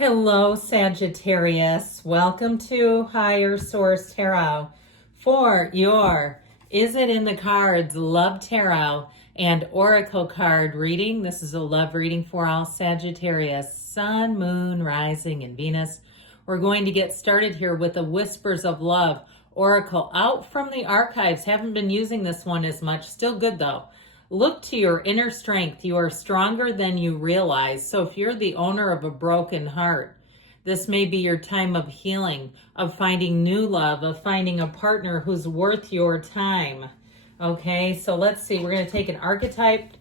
Hello, Sagittarius. Welcome to Higher Source Tarot for your Is It in the Cards Love Tarot and Oracle card reading. This is a love reading for all Sagittarius, Sun, Moon, Rising, and Venus. We're going to get started here with the Whispers of Love Oracle out from the archives. Haven't been using this one as much. Still good though. Look to your inner strength. You are stronger than you realize. So if you're the owner of a broken heart, this may be your time of healing, of finding new love, of finding a partner who's worth your time. Okay, so let's see. We're going to take an archetype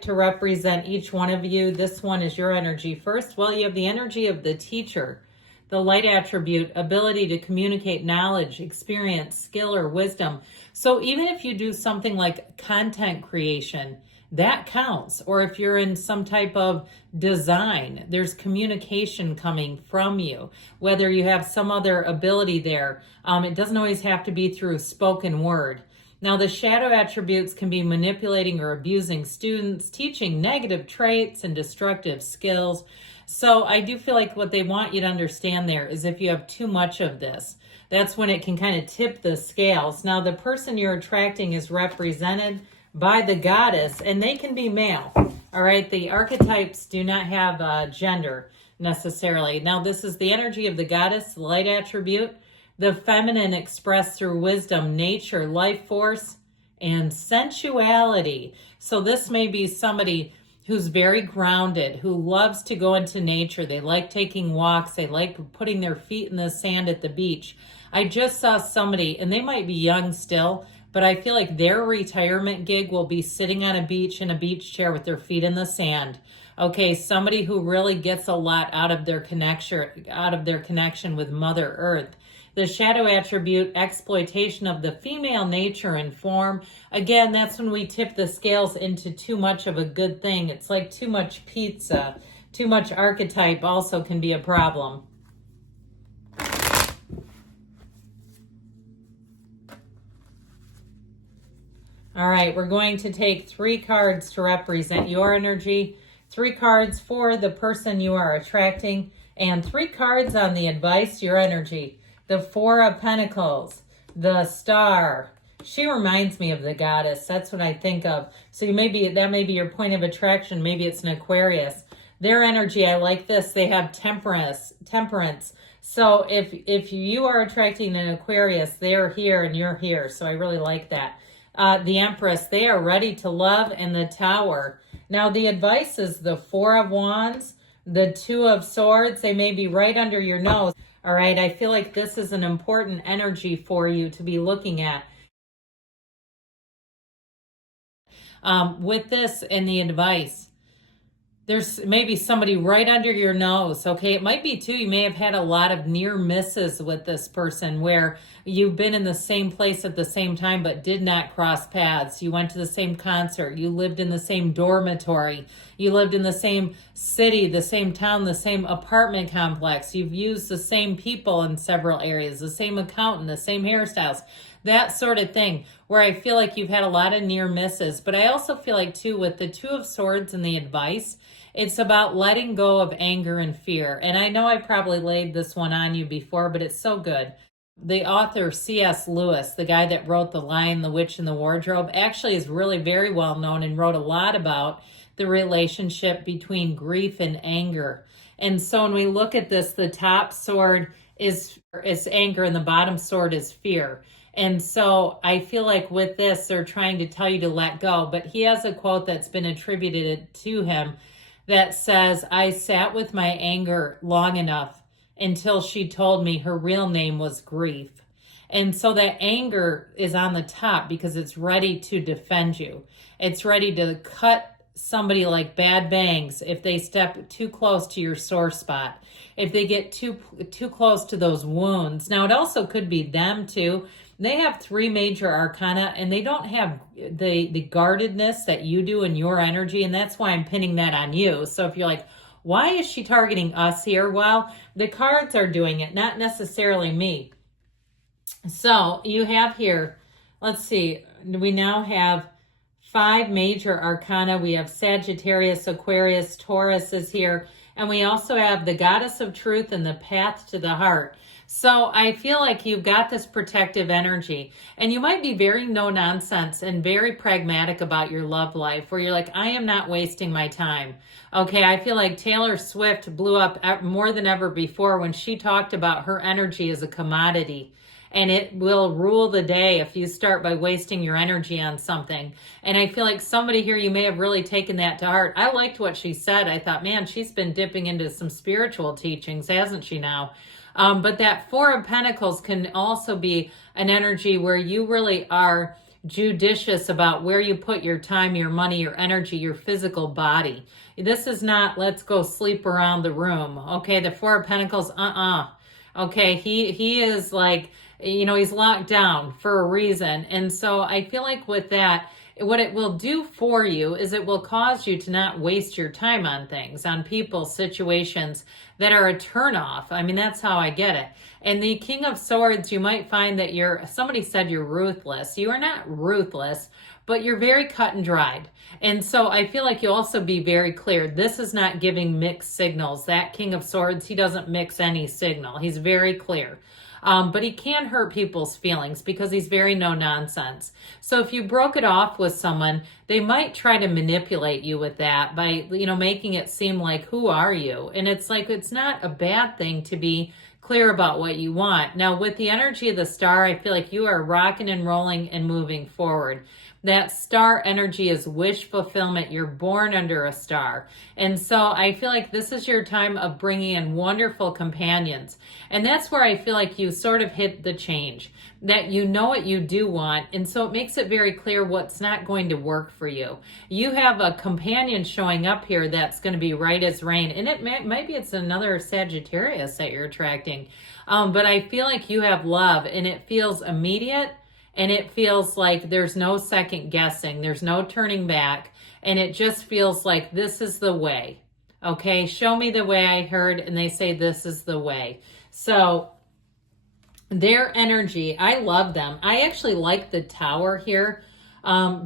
to represent each one of you. This one is your energy first. Well, you have the energy of the teacher, the light attribute, ability to communicate knowledge, experience, skill, or wisdom. So even if you do something like content creation, that counts. Or if you're in some type of design, there's communication coming from you, whether you have some other ability there. It doesn't always have to be through spoken word. Now, the shadow attributes can be manipulating or abusing students, teaching negative traits and destructive skills. So I do feel like what they want you to understand there is if you have too much of this, that's when it can kind of tip the scales. Now, the person you're attracting is represented by the goddess, and they can be male. All right, the archetypes do not have gender necessarily. Now, this is the energy of the goddess, light attribute, the feminine expressed through wisdom, nature, life force, and sensuality. So this may be somebody who's very grounded, who loves to go into nature. They like taking walks. They like putting their feet in the sand at the beach. I just saw somebody, and they might be young still, but I feel like their retirement gig will be sitting on a beach in a beach chair with their feet in the sand. Okay, somebody who really gets a lot out of their connection with Mother Earth. The shadow attribute, exploitation of the female nature and form. Again, that's when we tip the scales into too much of a good thing. It's like too much pizza. Too much archetype also can be a problem. All right, we're going to take 3 cards to represent your energy, 3 cards for the person you are attracting, and 3 cards on the advice, your energy. The 4 of Pentacles, the Star. She reminds me of the goddess. That's what I think of. So that may be your point of attraction. Maybe it's an Aquarius. Their energy, I like this. They have temperance. So if you are attracting an Aquarius, they're here and you're here. So I really like that. The Empress, they are ready to love, and the Tower. Now the advice is the 4 of Wands, the 2 of Swords. They may be right under your nose. All right, I feel like this is an important energy for you to be looking at. With this and the advice, there's maybe somebody right under your nose, okay? It might be too, you may have had a lot of near misses with this person where you've been in the same place at the same time but did not cross paths. You went to the same concert. You lived in the same dormitory. You lived in the same city, the same town, the same apartment complex. You've used the same people in several areas, the same accountant, the same hairstyles, that sort of thing, where I feel like you've had a lot of near misses. But I also feel like too, with the 2 of Swords and the advice, it's about letting go of anger and fear. And I know I probably laid this one on you before, but it's so good. The author, C.S. Lewis, the guy that wrote The Lion, the Witch, and the Wardrobe, actually is really very well known and wrote a lot about the relationship between grief and anger. And so when we look at this, the top sword is anger and the bottom sword is fear. And so I feel like with this, they're trying to tell you to let go. But he has a quote that's been attributed to him that says, "I sat with my anger long enough until she told me her real name was grief." And so that anger is on the top because it's ready to defend you. It's ready to cut somebody like bad bangs if they step too close to your sore spot, if they get too close to those wounds. Now, it also could be them too. They have 3 major arcana, and they don't have the guardedness that you do in your energy, and that's why I'm pinning that on you. So if you're like, why is she targeting us here? Well, the cards are doing it, not necessarily me. So you have here, let's see, we now have 5 major arcana. We have Sagittarius, Aquarius, Taurus is here. And we also have the Goddess of Truth and the Path to the Heart. So I feel like you've got this protective energy, and you might be very no nonsense and very pragmatic about your love life, where you're like, I am not wasting my time. Okay, I feel like Taylor Swift blew up more than ever before when she talked about her energy as a commodity. And it will rule the day if you start by wasting your energy on something. And I feel like somebody here, you may have really taken that to heart. I liked what she said. I thought, man, she's been dipping into some spiritual teachings, hasn't she now? But that Four of Pentacles can also be an energy where you really are judicious about where you put your time, your money, your energy, your physical body. This is not, let's go sleep around the room. Okay, the Four of Pentacles, Okay, he is like, he's locked down for a reason. And so I feel like with that, what it will do for you is it will cause you to not waste your time on things, on people, situations that are a turnoff. I mean, that's how I get it. And the King of Swords, you might find that somebody said you're ruthless. You are not ruthless, but you're very cut and dried. And so I feel like you'll also be very clear. This is not giving mixed signals. That King of Swords, he doesn't mix any signal. He's very clear. But he can hurt people's feelings because he's very no nonsense. So if you broke it off with someone, they might try to manipulate you with that by, making it seem like, who are you? And it's like, it's not a bad thing to be clear about what you want. Now, with the energy of the star, I feel like you are rocking and rolling and moving forward. That star energy is wish fulfillment. You're born under a star. And so I feel like this is your time of bringing in wonderful companions. And that's where I feel like you sort of hit the change, that you know what you do want. And so it makes it very clear what's not going to work for you. You have a companion showing up here that's going to be right as rain. And maybe it's another Sagittarius that you're attracting. But I feel like you have love, and it feels immediate. And it feels like there's no second guessing. There's no turning back. And it just feels like this is the way. Okay, show me the way, I heard. And they say this is the way. So their energy, I love them. I actually like the tower here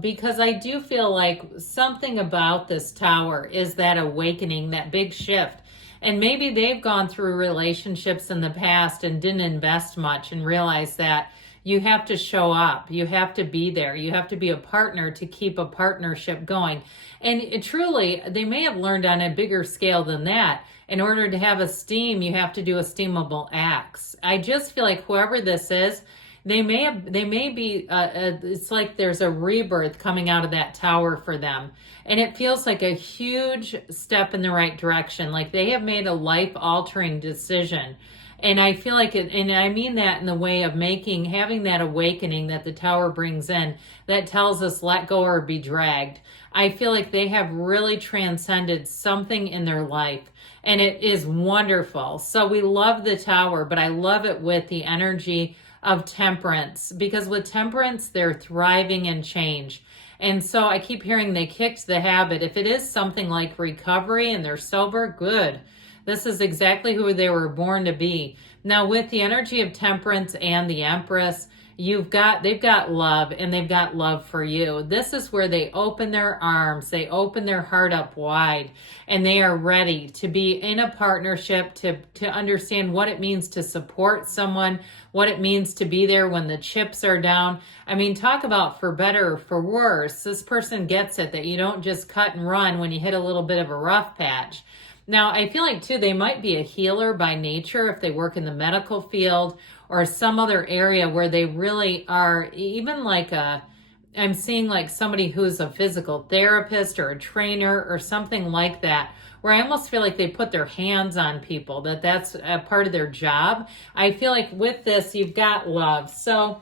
because I do feel like something about this tower is that awakening, that big shift. And maybe they've gone through relationships in the past and didn't invest much and realized that you have to show up. You have to be there. You have to be a partner to keep a partnership going. And truly, they may have learned on a bigger scale than that. In order to have esteem, you have to do esteemable acts. I just feel like whoever this is, they may be, it's like there's a rebirth coming out of that tower for them. And it feels like a huge step in the right direction. Like they have made a life-altering decision. And I feel like it, and I mean that in the way of having that awakening that the tower brings in, that tells us let go or be dragged. I feel like they have really transcended something in their life, and it is wonderful. So we love the tower, but I love it with the energy of temperance, because with temperance, they're thriving in change. And so I keep hearing they kicked the habit. If it is something like recovery and they're sober, good. This is exactly who they were born to be. Now, with the energy of temperance and the Empress, they've got love, and they've got love for you. This is where they open their arms, they open their heart up wide, and they are ready to be in a partnership, to understand what it means to support someone, what it means to be there when the chips are down. I mean, talk about for better or for worse. This person gets it, that you don't just cut and run when you hit a little bit of a rough patch. Now, I feel like, too, they might be a healer by nature if they work in the medical field or some other area where they really are, even like I'm seeing like somebody who's a physical therapist or a trainer or something like that, where I almost feel like they put their hands on people, that's a part of their job. I feel like with this, you've got love. So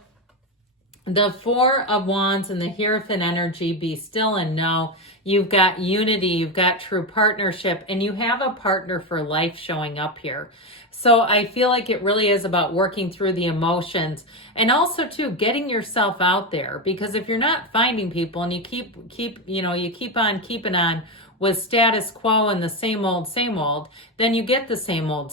the Four of Wands and the Hierophant energy, be still and know. You've got unity, you've got true partnership, and you have a partner for life showing up here. So I feel like it really is about working through the emotions, and also too getting yourself out there, because if you're not finding people and you keep on keeping on with status quo and the same old, then you get the same old,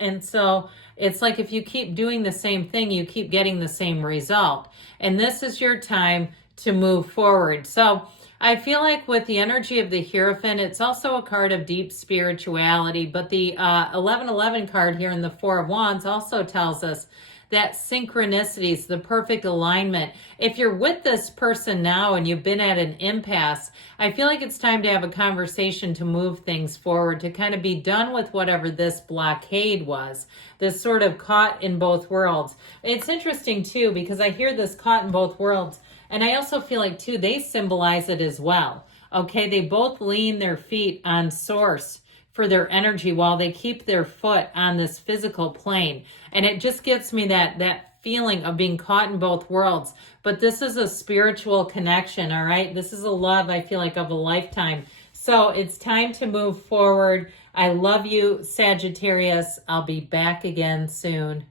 and so it's like if you keep doing the same thing, you keep getting the same result. And this is your time to move forward. So I feel like with the energy of the Hierophant, it's also a card of deep spirituality, but the 1111 card here in the Four of Wands also tells us that synchronicities, the perfect alignment. If you're with this person now and you've been at an impasse, I feel like it's time to have a conversation to move things forward, to kind of be done with whatever this blockade was, this sort of caught in both worlds. It's interesting too, because I hear this caught in both worlds, and I also feel like too, they symbolize it as well. Okay, they both lean their feet on source for their energy while they keep their foot on this physical plane. And it just gives me that feeling of being caught in both worlds. But this is a spiritual connection, all right? This is a love, I feel like, of a lifetime. So it's time to move forward. I love you, Sagittarius. I'll be back again soon.